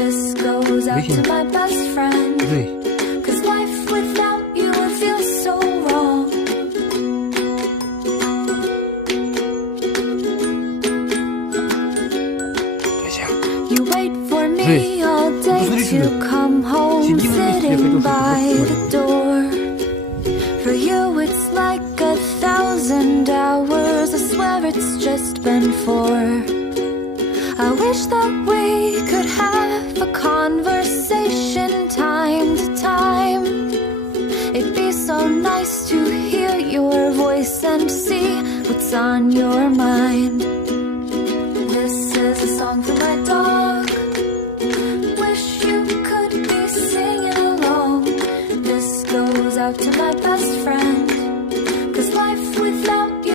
This goes out to my best friend. Cause life without you feels so wrong. You wait for me all day to come home, sitting by the door. For you it's like 1,000 hours, I swear it's just been 4. I wish that we could have a conversation time to time. It'd be so nice to hear your voice and see what's on your mind.